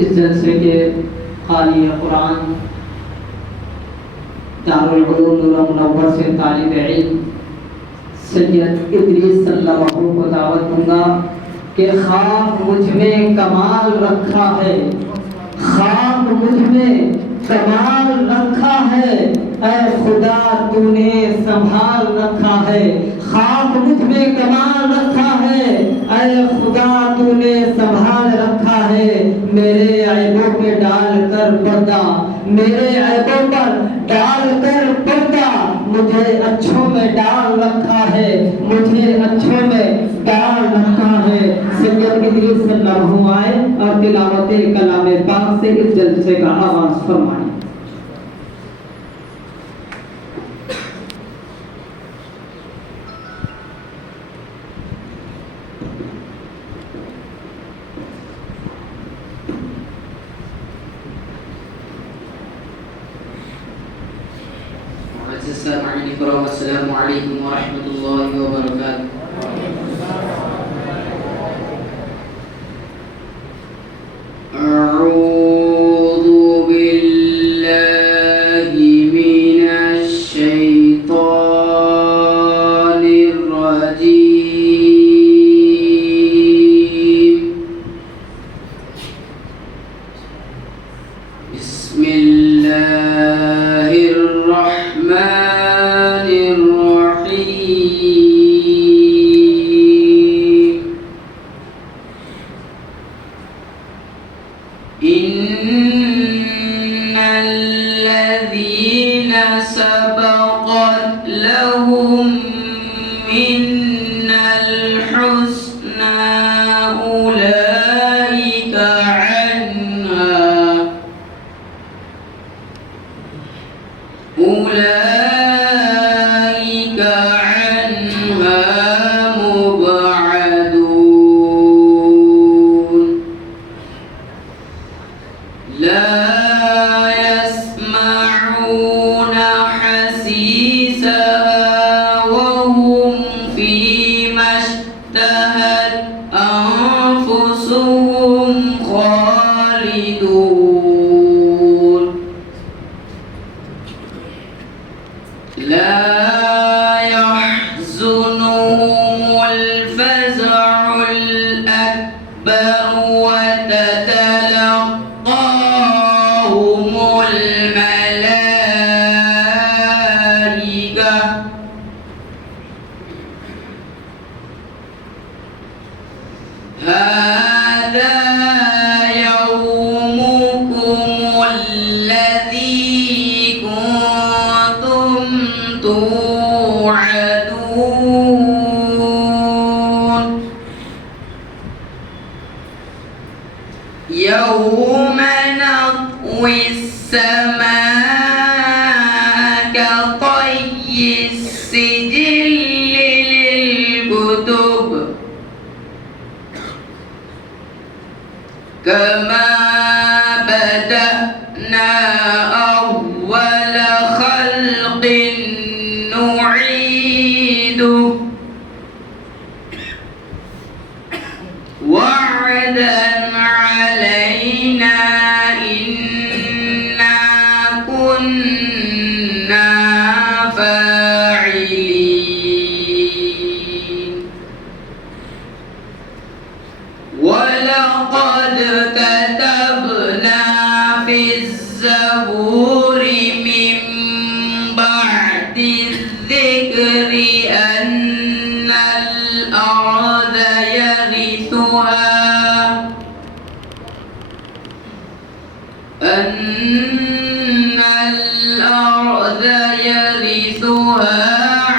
اس جلسے کے قاری قرآن دارالعلوم نور منور سے طالب علم سید ادریس صلی اللہ علیہ وسلم کو دعوت دوں گا کہ خاک مجھ میں کمال رکھا ہے، خاک مجھ میں کمال رکھا ہے، اے خدا تو نے سنبھال رکھا ہے، خاک مجھ میں کمال رکھا ہے، اے خدا تو نے سنبھال رکھا ہے، میرے عیبوں پہ ڈال کر پردہ، میرے عیبوں پر ڈال کر پردہ، مجھے اچھوں میں ڈال رکھا ہے، مجھے اچھوں میں ڈال رکھا ہے۔ سید ادریس صلی اللہ علیہ وسلم آئے اور تلاوت کلام پاک سے اس جلسے کا آغاز فرمائیں۔ السلام علیکم ورحمۃ اللہ وبرکاتہ۔ اعوذ باللہ من الشیطان الرجیم، بسم اللہ الرحمن إن الذين سبقت لهم منا الحسنى أولئك عنها مبعدون، لا يسمعون حسيسها وهم فيما اشتهت أنفسهم خالدون، لا يحزنهم الفزع الأكبر وتتلقاهم الملائكة هذا يومكم الذي كنتم توعدون، يوم نطوي السماء كطي السجل للكتب، كما بدأنا أول خلق نعيده، وعدا علينا إنا كنا فاعلين، ولقد كتبنا في الزبور من بعد الذكر أن الأرض يرثها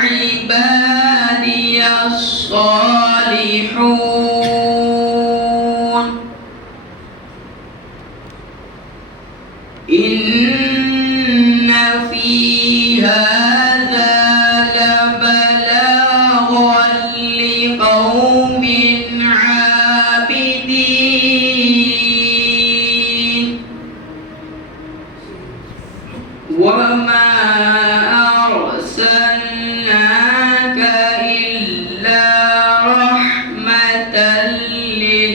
عبادي الصالحون، إن في هذا لبلاغا لقوم عابدين، وما أرسلناك إلا رحمة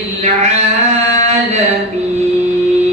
للعالمين.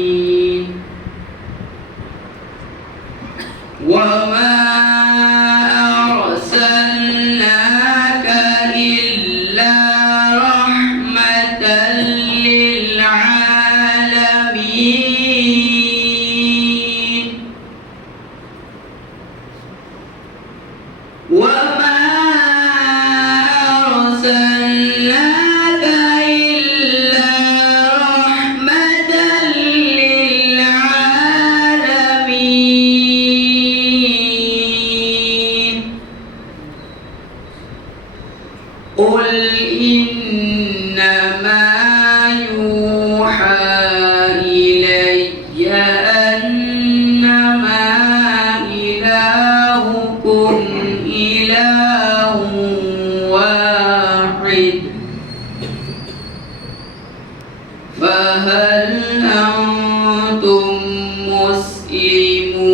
أنتم مسلمون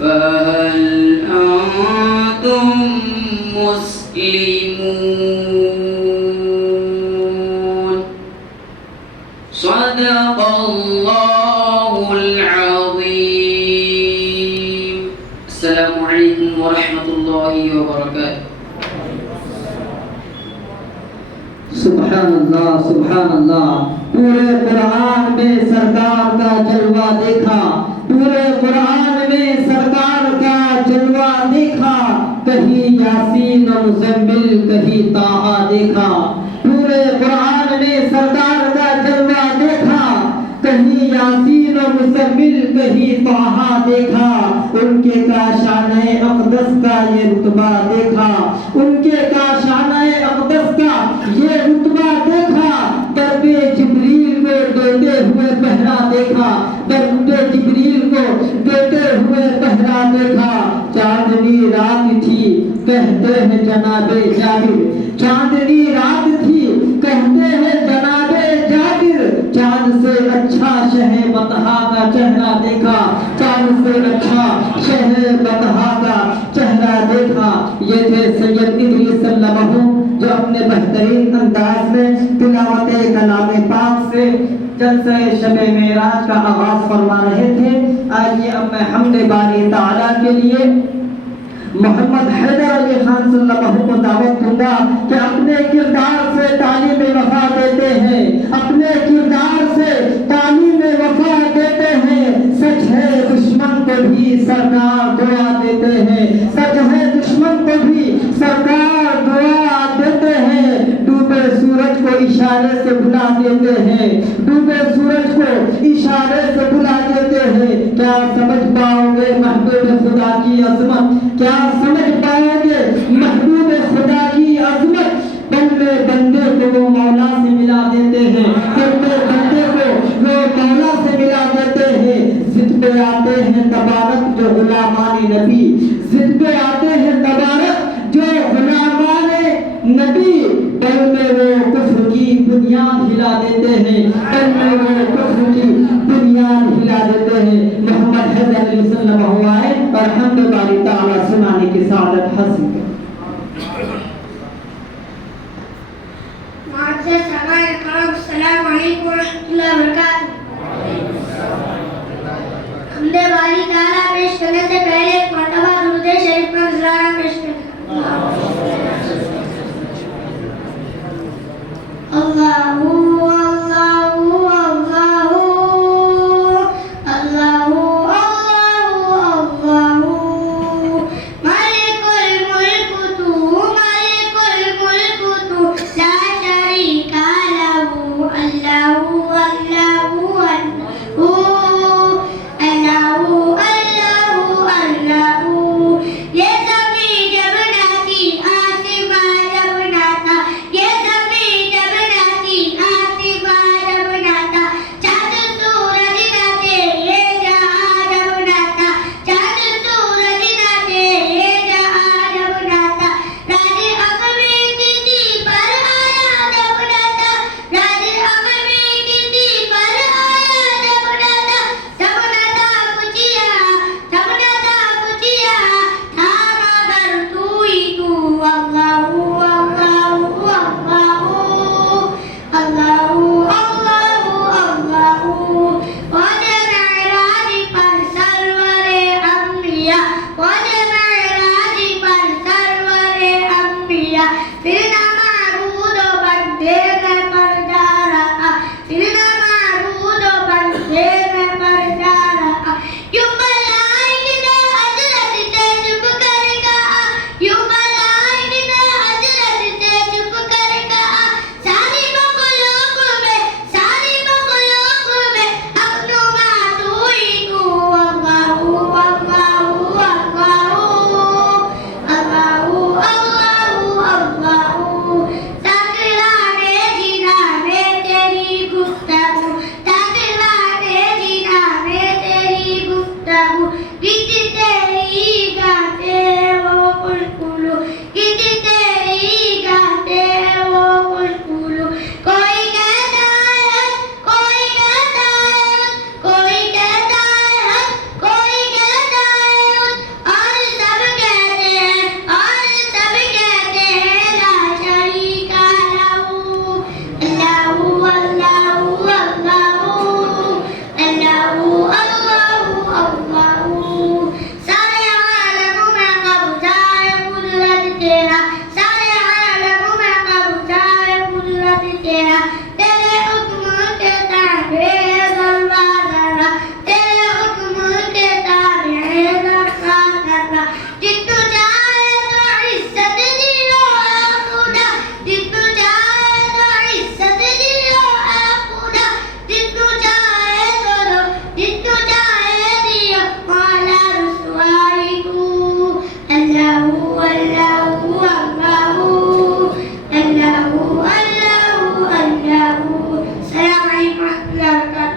فهل أنتم مسلمون صدق الله العظيم. السلام عليكم ورحمة الله وبركاته. سبحان اللہ سبحان اللہ. پورے قرآن میں سرکار کا جلوہ دیکھا, پورے قرآن میں سرکار کا جلوہ دیکھا. کہیں یاسین و مزمل, کہیں طٰہٰ دیکھا. پورے قرآن میں سرکار کا جلوہ دیکھا, کہیں یاسین و مزمل, کہیں طٰہٰ دیکھا. ان کے کاشانہ اقدس کا یہ رتبہ دیکھا, ان کے کاشانہ اقدس کا یہ رتبہ دیکھا. درب جبریل کو دیتے ہوئے پہرا دیکھا, درب جبریل کو دیتے ہوئے پہرا دیکھا. چاندنی رات تھی کہتے ہیں جناب جابر, چاندنی رات تھی کہتے ہیں جناب جابر. چاند سے اچھا شہ بطحا کا چہرہ دیکھا, چاند سے اچھا شہ بطحا کا چہرہ دیکھا. یہ تھے سید ادریس اللہ جو اپنے بہترین انداز میں تلاوت کلام پاک سے جلسہ شب معراج کا آغاز فرما رہے تھے. آئیے اب میں حمد باری تعالیٰ کے لیے محمد حیدر علی خان صلی اللہ علیہ وسلم کو دعوت دوں گا کہ اپنے کردار سے تعلیم وفا دیتے ہیں, اپنے کردار سے تعلیم وفا دیتے ہیں. سچ ہے دشمن کو بھی سرکار دعا دیتے ہیں, سچ ہے دشمن کو بھی سرکار دعا دیتے ہیں. ڈوبے سورج کو اشارے سے بلا دیتے ہیں, ڈوبے سورج کو اشارے سے بلا دیتے ہیں. کیا سمجھ پاؤ گے محبوب خدا کی عظمت, کیا سمجھ پاؤ گے محبوب خدا کی عظمت. بندے بندے کو وہ مولا سے ملا دیتے ہیں, بندے بندے کو وہ مولا سے ملا دیتے ہیں. ضد پہ آتے ہیں تبارک جو غلامان نبی, ضد پہ آتے ہیں تبارک جو غلامان نبی. دل میں وہ کفر کی بنیاد ہلا دیتے ہیں, دل میں وہ کفر کی بنیاد ہلا دیتے ہیں. محمد حیدر علیہ وسلم ہوائے اور حمد باری تعالیٰ سنانے کی سعادت حاصل کریں. السلام علیکم ورحمۃ اللہ وبرکاتہ. حمد باری تعالیٰ پیش کرنے سے پہلے ایک مرتبہ درود شریف کا نذرانہ پیش کریں. اللہ تیرا تیرے حکم کے تابع ذرہ ذرہ تیرے حکم کے تابع ذرہ ذرہ جتو چاہے تو عزت دیو اے خدا جتو چاہے تو عزت دیو اے خدا جتو چاہے تو دو جتو چاہے دیو مولا رسوائی کو اللہ اللہ اللہ اللہ اللہ السلام علیکم ورحمۃ اللہ وبرکاتہ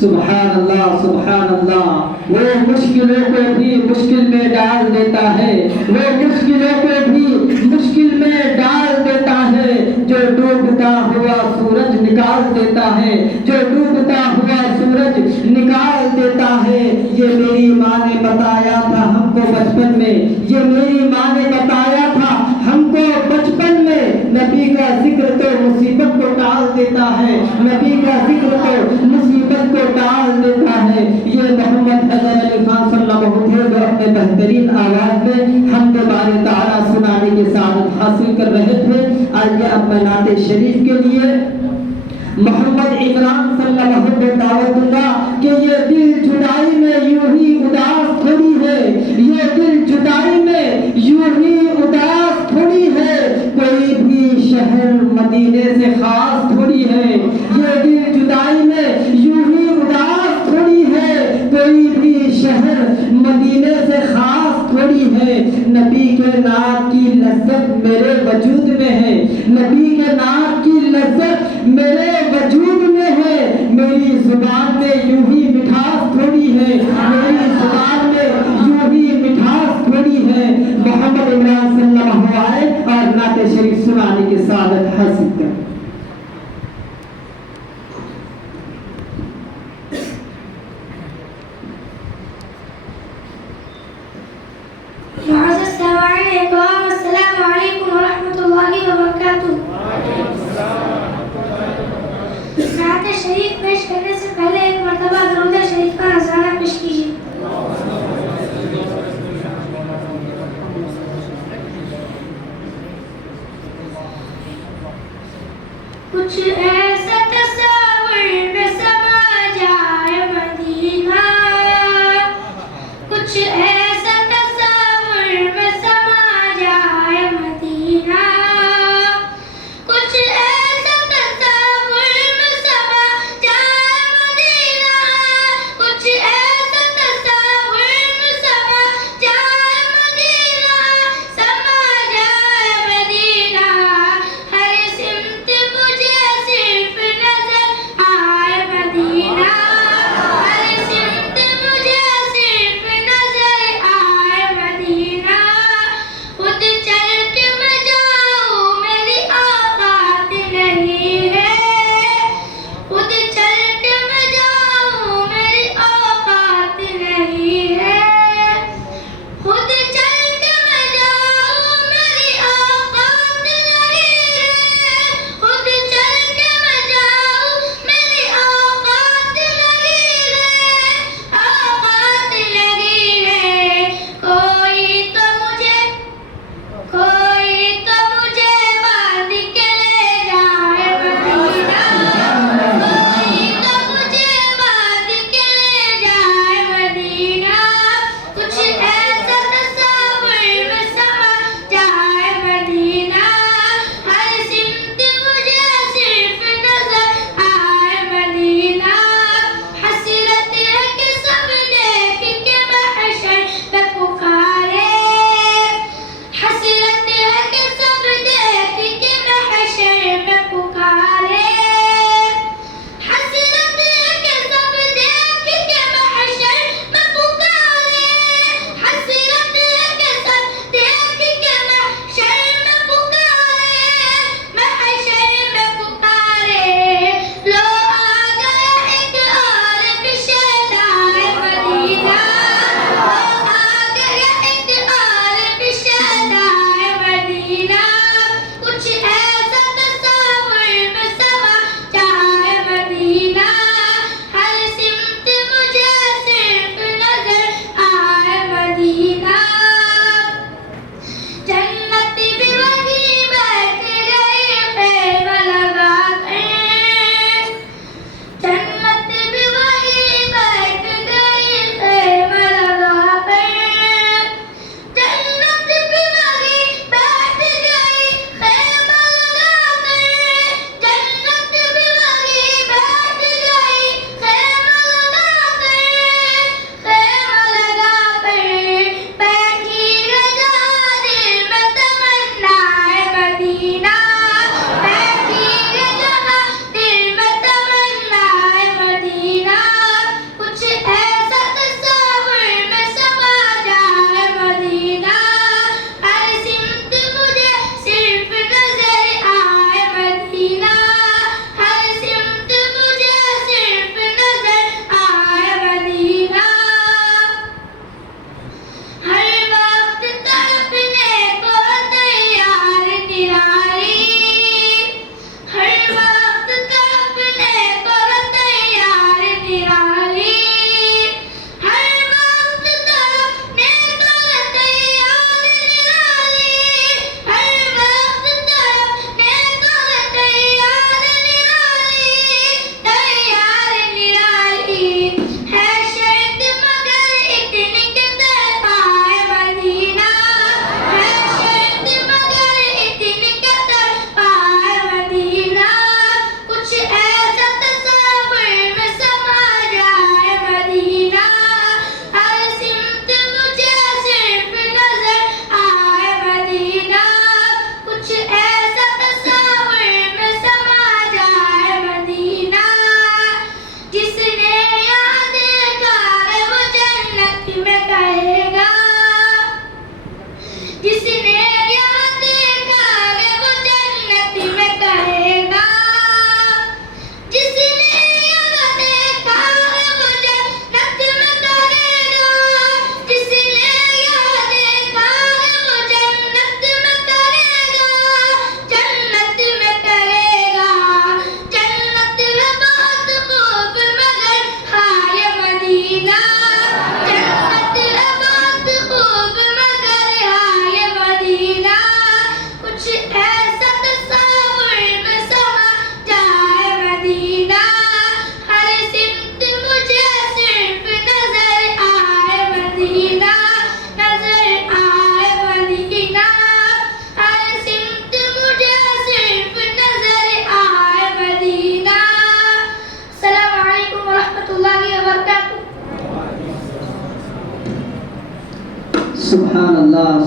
سبحان اللہ وہ مشکلوں کو بھی مشکل میں ڈال دیتا ہے وہ مشکلوں کو بھی مشکل میں ڈال دیتا ہے جو ڈوبتا ہوا سورج نکال دیتا ہے جو ڈوبتا ہوا سورج نکال دیتا ہے یہ میری ماں نے بتایا تھا ہم کو بچپن میں یہ میری ماں نے بتایا تھا ہم کو بچپن میں نبی کا ذکر تو مصیبت کو ٹال دیتا ہے نبی کا ذکر تو مصیبت کو ٹال دیتا ہے یہ محمد حیدر علی خان صلی اللہ علیہ وسلم جو اپنے بہترین آواز میں حمد بارے تعالیٰ سنانے کی سعادت حاصل کر رہے تھے آئیے اب میں نعت شریف کے لیے محمد عمران صلی اللہ علیہ وسلم کو دعوت دوں گا کہ یہ دل جدائی میں یوں ہی اداس تھوڑی ہے یہ دل جدائی میں یوں ہی اداس تھوڑی ہے کوئی بھی شہر مدینے سے خاص تھوڑی ہے یہ دل جدائی میں یوں ہی اداس تھوڑی ہے کوئی بھی شہر مدینے سے خاص تھوڑی ہے نبی کے نام کی لذت میرے وجود میں ہے نبی کے نام کی لذت میرے وجود میں ہے میری زبان میں یوں ہی مٹھاس تھوڑی ہے میری زبان میں یوں ہی مٹھاس تھوڑی ہے محمد عمران صلی اللہ علیہ وسلم اور نعت شریف سنانے کی سعادت حاصل کر معزز سامعین اکرام السلام علیکم ورحمۃ اللہ وبرکاتہ نعت شریف پیش کرنے سے پہلے ایک مرتبہ درود شریف کا نذرانہ پیش کیجیے کچھ ایسا تصور میں سما جائے مدینہ کچھ ایسا تصور میں سما جائے مدینہ کچھ ایسا تصور میں سما جائے مدینہ کچھ ایسا تصور میں سما جائے مدینہ سما جائے مدینہ ہر سمت مجھے صرف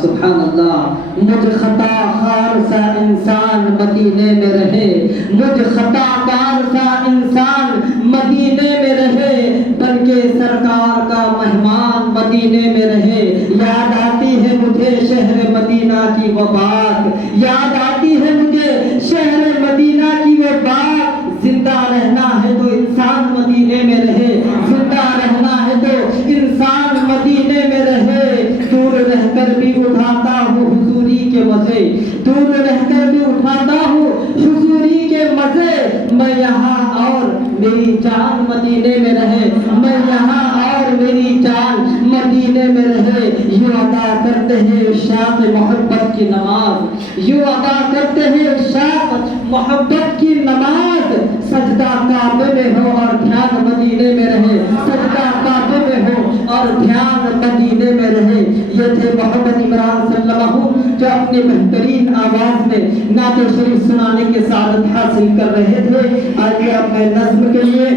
سبحان اللہ. مجھ خطا خار سا انسان مدینے میں رہے, مجھ خطا کار سا انسان مدینے میں رہے, بلکہ سرکار کا مہمان مدینے میں رہے. یاد آتی ہے مجھے شہر مدینہ کی وہ بات, یاد آتی ہے مجھے شہر مدینہ کی وہ بات. زندہ رہنا ہے تو انسان مدینے میں رہے, زندہ رہنا ہے تو انسان مدینے میں رہے. دور رہ کر بھی اٹھاتا ہوں حضوری کے مزے, دور رہ کر بھی اٹھاتا ہوں حضوری کے مزے. میں یہاں اور میری جان مدینے میں رہے, میں یہاں اور میری جان مدینے میں رہے. یوں ادا کرتے ہیں عشاق محبت کی نماز, یوں ادا کرتے ہیں عشاق محبت کی نماز. سجدہ کعبے میں ہو اور دھیان مدینے میں رہے, سجدہ کعبے میں ہو اور دھیان مدینے میں رہے. یہ تھے محمد عمران صلی اللہ علیہ وسلم جو اپنی بہترین آواز میں نعت شریف سنانے کے سعادت حاصل کر رہے تھے. آئیے اب میں نظم کے لیے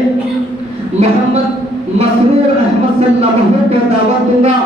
محمد مسرور احمد صلی اللہ علیہ وسلم کو دعوت دوں گا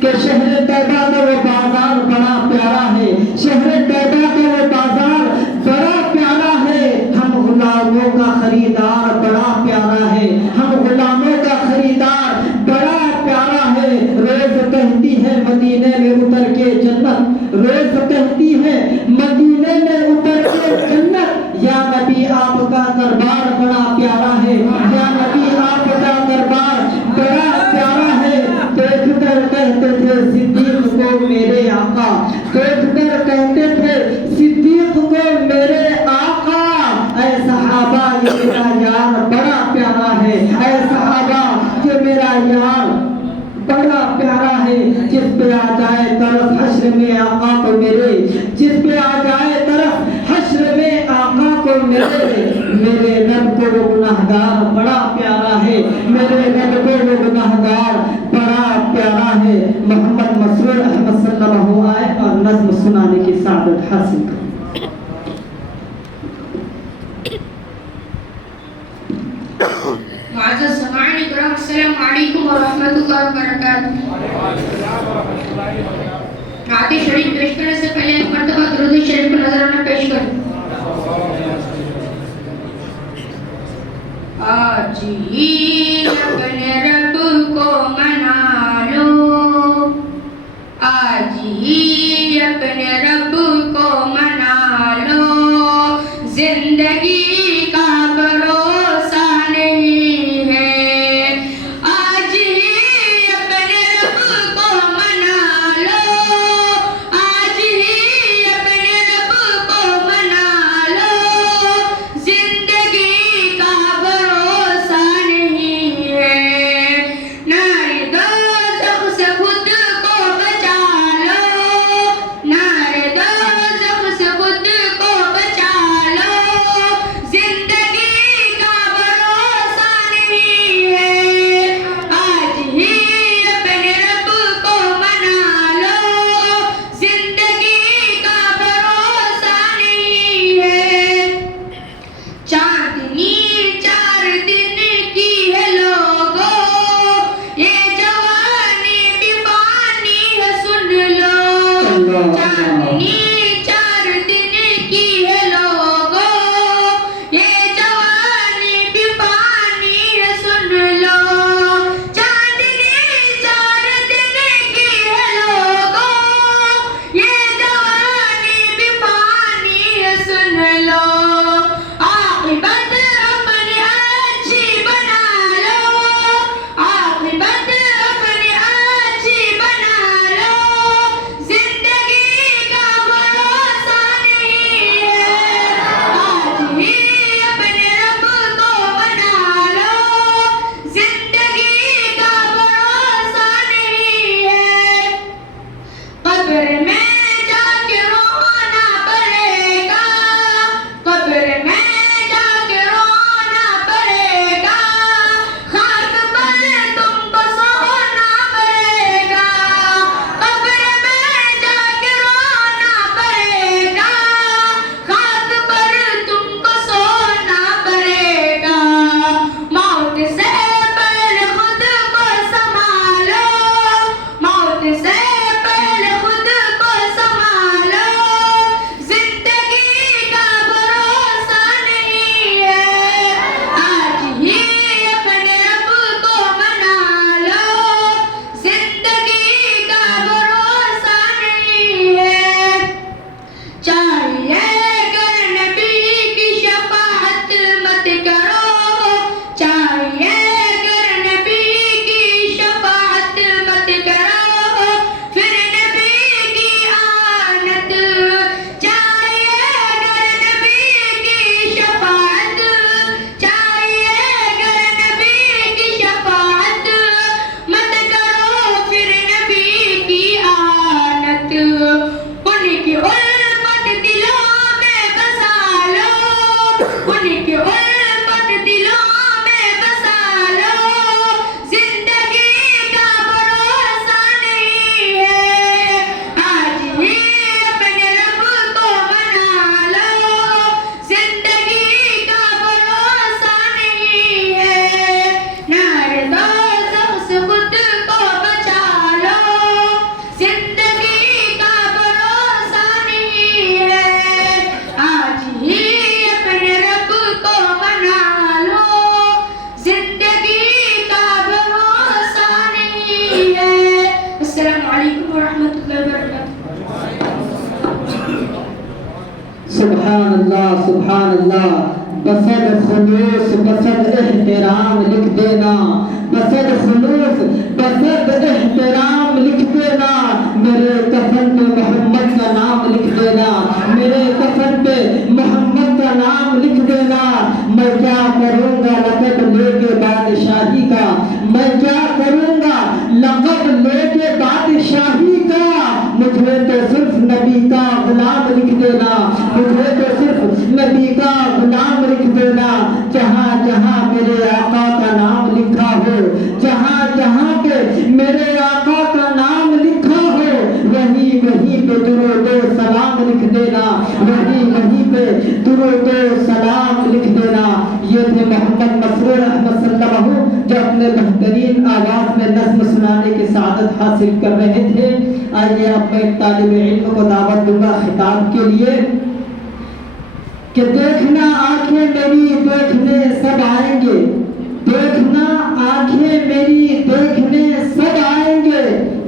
کہ شہر طیبہ کا وہ بازار بڑا پیارا ہے, شہر طیبہ کا وہ بازار بڑا پیارا ہے. ہم غلاموں کا خریدار بڑا پیارا ہے, ہم غلاموں کا خریدار بڑا پیارا ہے. روز کہتی ہے مدینے میں اتر کے جنت, روز کہتی ہے مدینے میں اتر کے جنت. یا نبی آپ کا دربار بڑا پیارا ہے, یا نبی آپ کا دربار بڑا پیارا ہے. دیکھ کر کہتے تھے صدیق کو میرے آقا, دیکھ کر کہتے تھے صدیق کو میرے آقا. اے صحابہ یہ میرا یار بڑا پیارا ہے, اے صحابہ یہ میرا یار بڑا پیارا ہے. جس پہ آ جائے طرف حشر میں آقا کو میرے, جس پہ آ جائے طرف حشر میں آقا کو میرے. میرے رب کو وہ گناہگار بڑا پیارا ہے, میرے رب کو وہ گناہگار بڑا پیارا ہے. محمد مسرور احمد صلی اللہ علیہ وسلم آئے اور نظم سنانے کی سعادت حاصل کریں. معزز سماعین کرام السلام علیکم ورحمۃ اللہ وبرکاتہ. نعت شریف پیش کرنے سے پہلے ایک مرتبہ درود شریف کو نظرانہ پیش کریں. آج ہی اپنے رب کو منا لو, آج ہی اپنے رب کو منا لو. زندگی کا بھروسہ نہیں ہے, آج ہی اپنے رب کو منا لو, آج ہی اپنے رب کو منا لو. زندگی کا بھروسہ نہیں سبحان اللہ سبحان اللہ. بصد خلوص بصد احترام لکھ دینا, بصد خلوص بصد احترام لکھ دینا. میرے کفن پہ محمد کا نام لکھ دینا, میرے کفن پہ محمد کا نام لکھ دینا. میں کیا کروں گا لقب لے کے بادشاہی کا, میں کیا کروں گا لقب لے کے بادشاہی کا. مجھے تو صرف نبی کا غلام لکھ دینا, مجھے تو صرف نبی کا غلام لکھ دینا. جہاں جہاں میرے آقا کا نام لکھا ہو, جہاں جہاں پہ میرے آقا کا نام لکھا ہو, وہیں وہیں پہ درود و سلام لکھ دینا, وہیں وہیں پہ درود و سلام لکھ دینا. یہ تھے محمد مسرور احمد صلی اللہ علیہ وسلم جو اپنے بہترین آواز میں نظم سنانے کی سعادت حاصل کر رہے تھے. آئیے اب میں ایک طالب علم کو دعوت دوں گا خطاب کے لیے کہ دیکھنا آنکھیں میری دیکھنے سب آئیں گے, دیکھنا آنکھیں میری دیکھنے سب آئیں گے.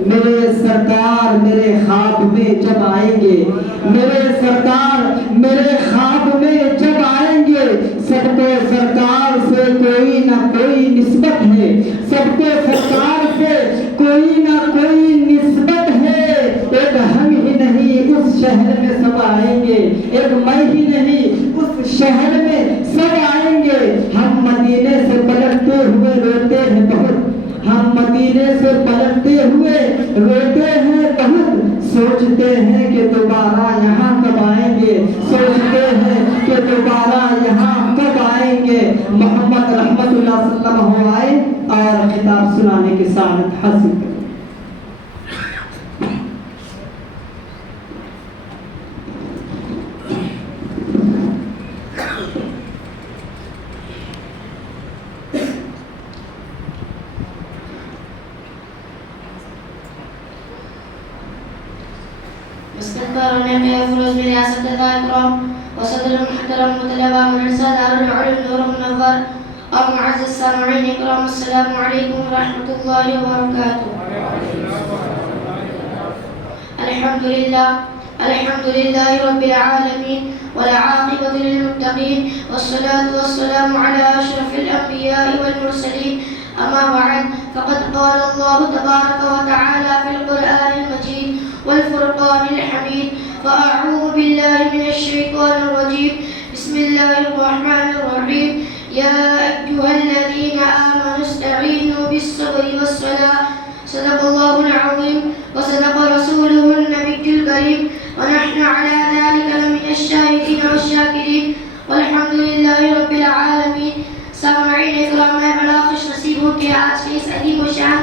میرے سرکار میرے خواب میں جب آئیں گے, میرے سرکار میرے خواب میں جب آئیں گے. سب کو سرکار سے کوئی نہ کوئی نسبت ہے, سب کو سرکار سے کوئی نہ کوئی نسبت ہے. ایک ہم ہی نہیں اس شہر میں سب آئیں گے, ایک میں ہی نہیں اس شہر میں سب آئیں گے. ہم مدینے سے پلٹتے ہوئے روتے ہیں بہت, ہم مدینے سے پلٹتے ہوئے روتے ہیں بہت. سوچتے ہیں کہ دوبارہ یہاں کب آئیں گے, سوچتے ہیں کہ دوبارہ یہاں کب آئیں گے. محمد رحمت اللہ صلی اللہ علیہ وسلم آئے اور خطاب سنانے کی سعادت حاصل کریں. مستقبل ونعم يفرز برئاسة الإكرام وصدر محترم متلبى من رسالة دار العلم نور منور أو معزز السامعين الكرام, السلام عليكم ورحمة الله وبركاته. الحمد لله رب العالمين والعاقبة للمتقين, والصلاة والسلام على أشرف الأنبياء والمرسلين. أما بعد, فقد قال الله تبارك وتعالى في القرآن المجيد والفرقان الحميد, فأعوذ بالله من الشيطان الرجيم, بسم الله الرحمن الرحيم. يا أيها الذين آمنوا استعينوا بالصبر والصلاة. صدق الله العظيم وصدق رسوله النبي الكريم, ونحن على ذلك لمن الشاهدين والشاكرين, والحمد لله رب العالمين. سامعین اکرام, میں بڑا خوش نصیب ہوں کہ آج کے اس عظیم و شان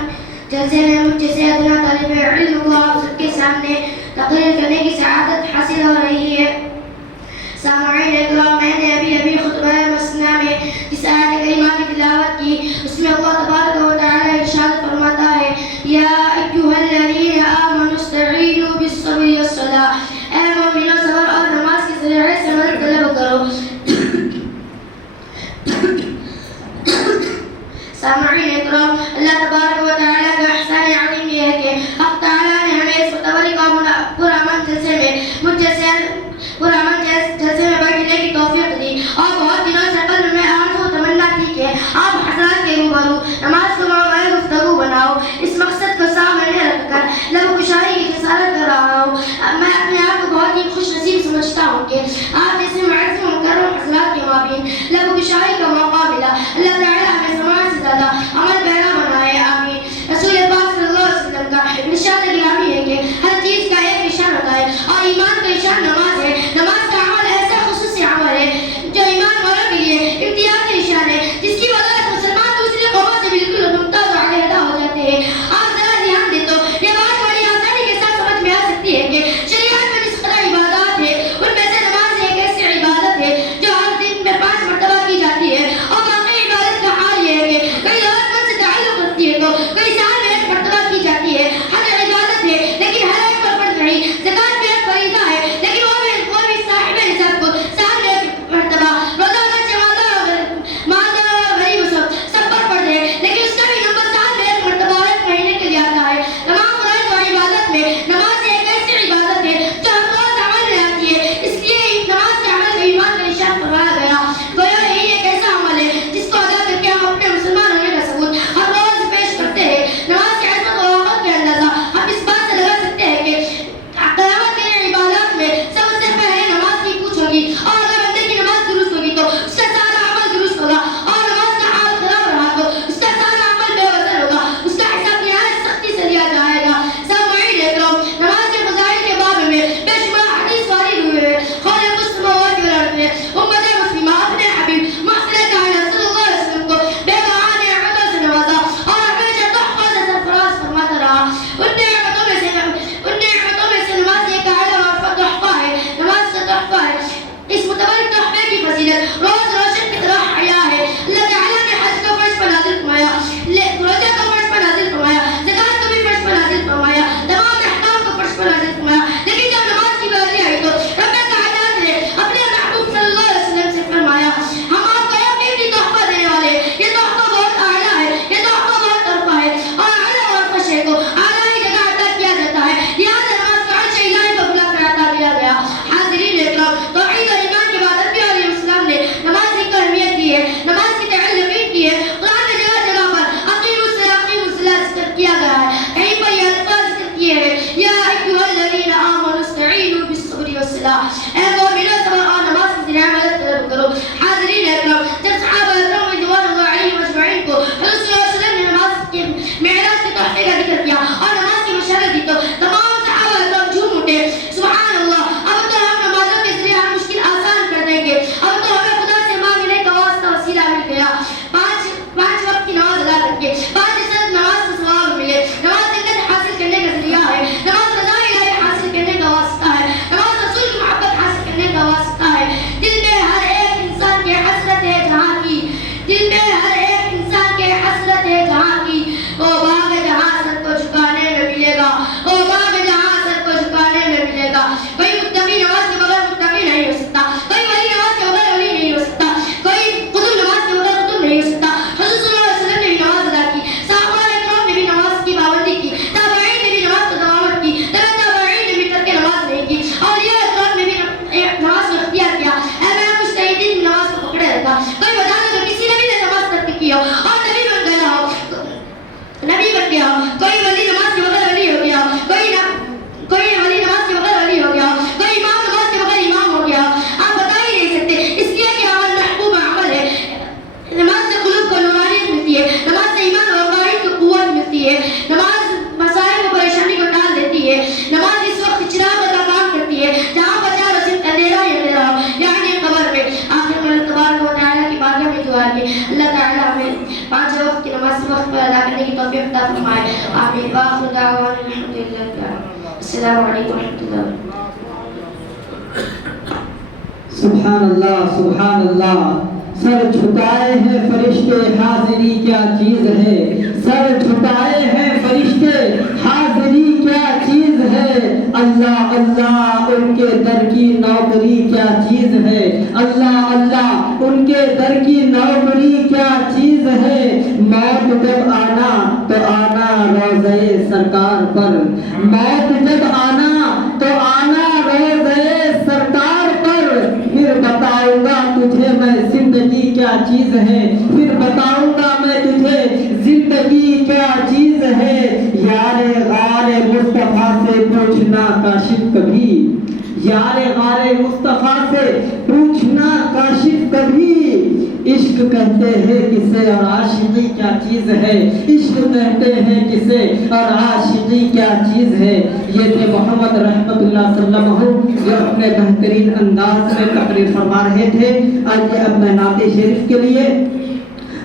جلسے میں مجھ جیسے ادنا طالب علم کو آپ سب کے سامنے تقریر کرنے کی سعادت حاصل ہو رہی ہے. سامعین اکرام, میں نے ابھی خطبہ مسنہ میں جس آیت کریمہ کی تلاوت کی, اس میں اللہ تبارک و تعالی ارشاد فرماتا ہے, یا ایھا الذین آمنوا استعینوا بالصبر والصلاۃ. اے مومنو, صبر اور نماز کے ذریعے سے مدد طلب کرو. سامعین اکرام, اللہ تبارک و تعالیٰ کا احسان عظیم یہ ہے کہ حق تعالیٰ نے ہمیں اس متبرک اور پرامن جلسے میں مجھ جیسے ہوگی اور اگر بندے کی نماز درست ہوگی تو اس کا سارا عمل درست ہوگا اور نماز کا حال خراب رہا تو اس کا سارا عمل بے وزن ہوگا اس کا حساب نہایت سختی سے لیا جائے گا سامعین اکرام نماز کے فضائل کے بارے میں بے شمار حدیث وارد ہوئے ہیں خالق السماوات والارض نے امت مسلمہ اپنے حبیب محسن کائنات صلی اللہ علیہ وسلم کو بے بہا نعمتوں سے نوازا اور ہمیشہ تحفہ سے سرفراز فرماتا رہا ان نعمتوں میں سے نماز ایک اعلیٰ اور تحفہ ہے نماز کا تحفہ ہے اس متبرک تحفے کی فضیلت روز روشن کی طرح حیا ہے اللہ تعالیٰ نے حج کو فرض پر نازل فرمایا روزہ کو فرض پر نازل فرمایا زکات کو بھی فرض پر نازل فرمایا تمام احکام کو فرض پر نازل فرمایا لیکن جب نماز کی باری آئی تو رب کائنات نے اپنے محبوب صلی اللہ علیہ وسلم سے فرمایا ہم آپ کو ایک قیمتی تحفہ دینے والے ہیں یہ تحفہ بہت اعلیٰ ہے یہ تحفہ بہت تحفہ ہے اور اعلیٰ اور خوشے کو اعلیٰ ہی جگہ عطا کیا جاتا ہے لہٰذا نماز کو عرش الہی کو بلا کر عطا کیا گیا حاضرین اکرام توحید اور ایمان کے بعد انبیاء علیہ السلام نے نماز کی اہمیت کی ہے نماز کی تعلیم کی ہے قرآن میں جگہ جگہ پر اقیموا الصلاۃ ذکر کیا گیا ہے کہیں پر یہ الفاظ ذکر کیے ہیں یا ایھا الذین آمنوا استعینوا بالصبر والصلاۃ اے مومنو صبر اور نماز کی ذریعہ مدد طلب کرو حاضرین اکرام جب صحابہ اکرام رضوان اللہ علیہم اجمعین کو حضور صلی اللہ علیہ وسلم نے نماز کے معراج کے تحفے کا ذکر کیا اور نماز کی بشارت دی تو تمام صحابہ اکرام جھوم اٹھے سبحان اللہ اب تو ہم نمازوں کے ذریعے ہر مشکل آسان کر دیں گے اب تو ہمیں خدا سے مانگنے کا واسطہ وسیلہ مل گیا پانچ وقت کی نماز ادا کر کے 5 نماز کا ثواب ملے نماز جنت حاصل کرنے کا ذریعہ ہے نماز رضا الہی حاصل کرنے کا واسطہ ہے نماز رسول کی محبت حاصل کرنے کا واسطہ ہے دل میں ہر ایک انسان کے حسرت ہے جہاں کی دل میں ہر ایک انسان کے حسرت ہے جہاں کی وہ باغ جہاں سر کو جھکانے میں ملے گا وہ باغ جہاں سر کو جھکانے میں ملے گا کوئی متقی نماز کے بغیر متقی نہیں ہو سکتا کوئی ولی نماز کے بغیر ولی نہیں ہو سکتا کوئی قطب نماز کے بغیر قطب نہیں ہو سکتا حضور صلی اللہ علیہ وسلم نے بھی نماز ادا کی صحابہ اکرام نے بھی نماز کی پابندی کی تابعین نے بھی نماز کا ضوابط کی تابعین نے بھی ترک نماز نہیں کی اولیاء اکرام نے بھی نماز کو اختیار کیا امام مجتہدین بھی نماز کو پکڑے رکھا کوئی بتا دے کہ کسی نبی نے نماز ترک کی ہو اور نبی بن گیا ہو نبی بن گیا ہو کوئی ولی نماز کے بغیر ولی ہو گیا ہو کوئی ولی نماز کے بغیر ولی ہو گیا ہو کوئی امام نماز کے بغیر امام ہو گیا ہو آپ بتا ہی نہیں سکتے اس لیے کہ عمل محبوب عمل ہے نماز سے قلوب کو نورانیت ملتی ہے نماز سے ایمان اور عقائد کو قوت ملتی ہے نماز مسائل و پریشانی کو ٹال دیتی ہے نماز اس وقت چراغ کا کام کرتی ہے جہاں پر چاروں صرف اندھیرا ہی اندھیرا ہو یعنی قبر میں آخر میں اللہ تبارک و تعالیٰ کی بارگاہ میں دعا ہے کہ اللہ تعالیٰ ہمیں 5 وقت کی نماز وقت پر ادا کرنے کی توفیق عطا فرمائے آمین وآخر دعوانا الحمدللہ السلام علیکم ورحمۃ اللہ سبحان اللہ سر جھکائے ہیں فرشتے حاضری کیا چیز ہے سر جھکائے ہیں فرشتے حاضری کیا چیز ہے اللہ اللہ ان کے در کی نوکری کیا چیز ہے اللہ اللہ ان کے در کی نوکری کیا چیز ہے موت جب آنا تو آنا روضے سرکار پر موت جب آنا تو آنا روضے سرکار پر پھر بتاؤں گا تجھے میں زندگی کیا چیز ہے پھر بتاؤں گا میں تجھے زندگی کیا چیز ہے یار غار مصطفیٰ سے پوچھنا کاشف کبھی یار غار مصطفیٰ سے پوچھنا کاشف کبھی عشق کہتے ہیں کسے اور عاشقی کیا چیز ہے عشق کہتے ہیں کسے اور عاشقی کیا چیز ہے یہ تھے محمد رحمت اللہ صلی اللہ علیہ وسلم جو اپنے بہترین انداز میں تقریر فرما رہے تھے آج اب میں نعت شریف کے لیے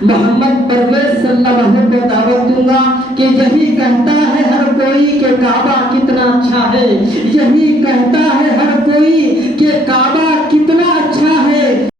محمد پرویز صلی اللہ علیہ وسلم کو دعوت دوں گا کہ یہی کہتا ہے ہر کوئی کہ کعبہ کتنا اچھا ہے یہی کہتا ہے ہر کوئی کہ کعبہ